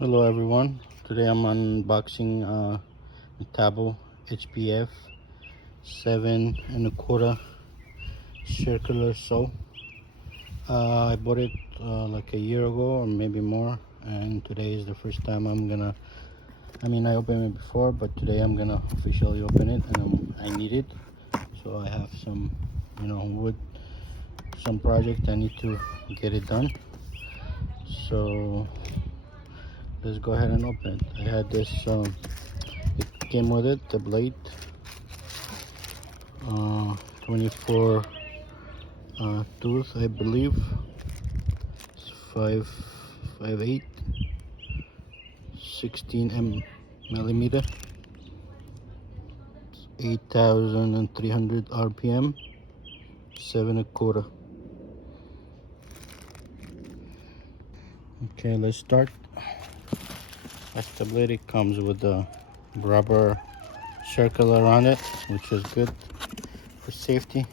Hello everyone. Today I'm unboxing Metabo HPF 7 1/4 circular saw. I bought it like a year ago or maybe more, and today is the first time I opened it before, but today I'm gonna officially open it, and I need it. So I have some wood, some project I need to get it done. So let's go ahead and open it. I had this it came with it, the blade, 24 tooth, I believe. It's 5 5/8, 16 millimeter, 8,300 RPM, 7 1/4. Okay, let's start. That's the blade. It comes with a rubber circle around it, which is good for safety.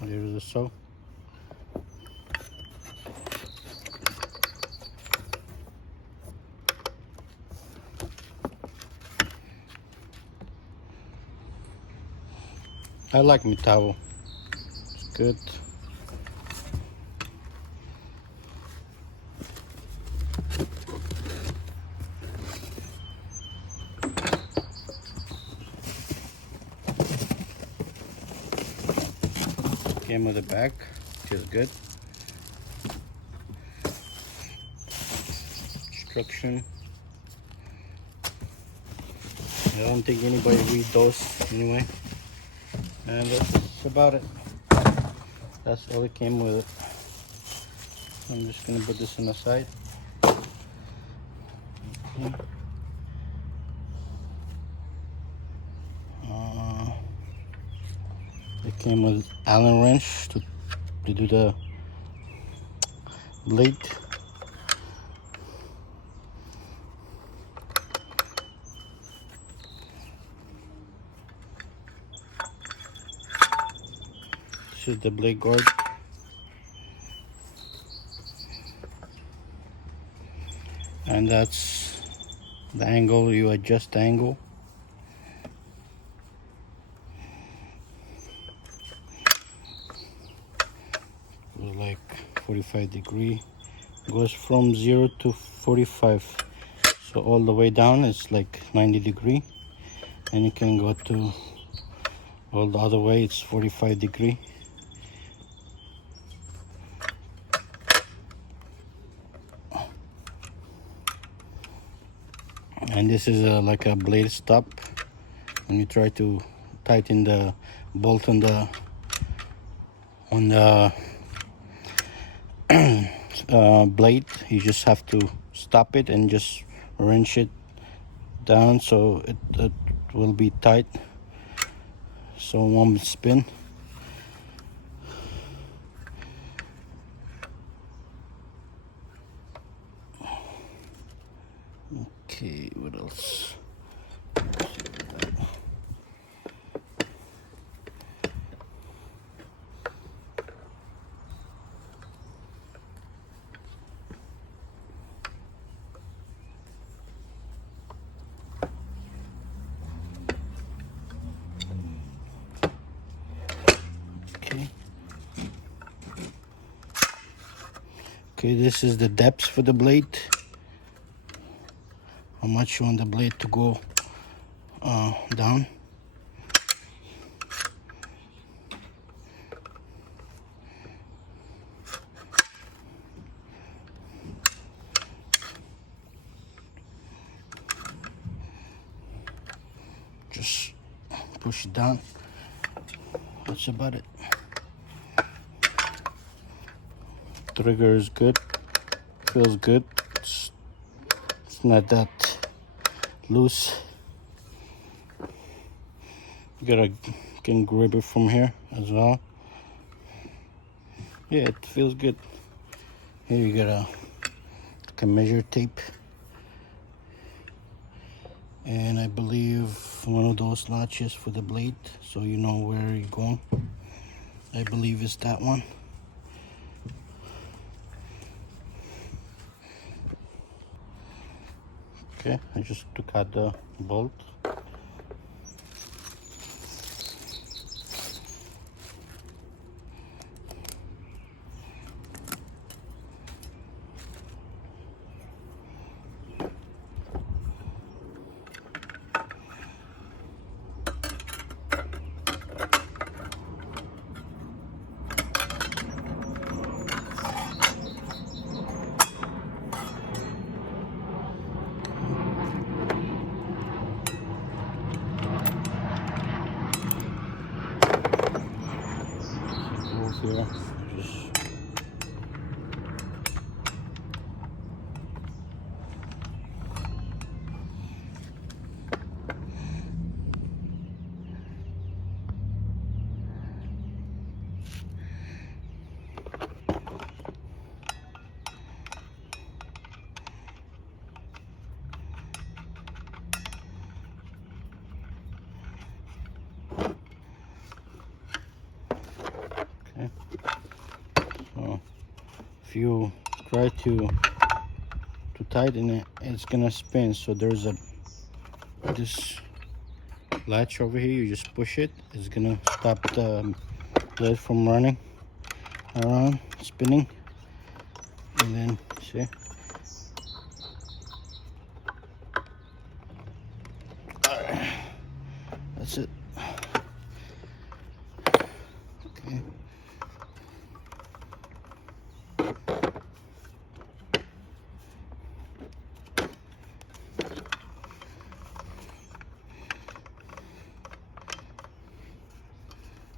There's the saw. I like Metabo. It's good. Came with a bag, which is good. Instruction. I don't think anybody read those anyway. And that's about it. That's all it came with it. I'm just gonna put this on the side. Okay. It came with Allen wrench to do the blade. This is the blade guard. And that's the angle. You adjust the angle. It was like 45 degree. Goes from 0 to 45. So all the way down it's like 90 degree. And you can go to all the other way, it's 45 degree. And this is like a blade stop. When you try to tighten the bolt on the blade, you just have to stop it and just wrench it down so it will be tight, so it won't spin. Okay, what else? Okay, this is the depth for the blade. How much you want the blade to go down. Just push it down. That's about it. Trigger is good. Feels good. It's not that loose. You can grab it from here as well. Yeah, it feels good. Here you got a measure tape. and I believe one of those latches for the blade, so you know where you're going. I believe it's that one. Okay, I just took out the bolt. Here, just okay. So if you try to tighten it, it's gonna spin. So there's this latch over here. You just push it. It's gonna stop the blade from running around, spinning, and then see. That's it. Okay.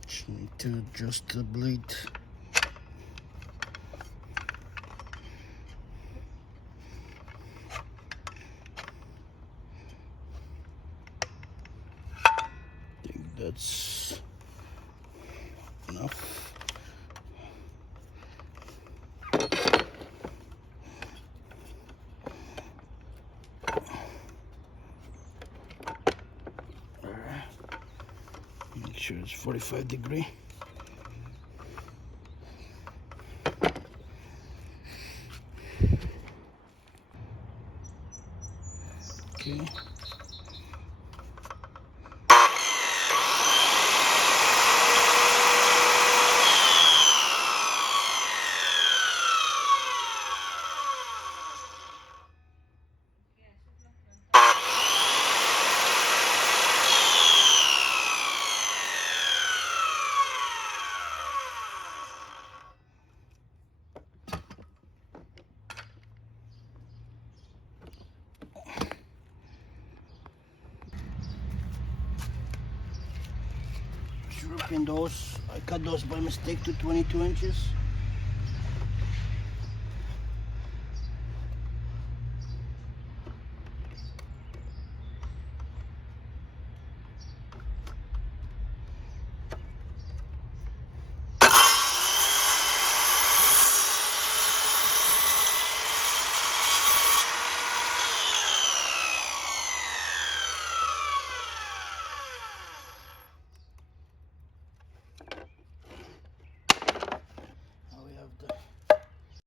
Just need to adjust the blade. I think that's enough. Make sure it's 45 degree. Okay. Ripping those, I cut those by mistake to 22 inches.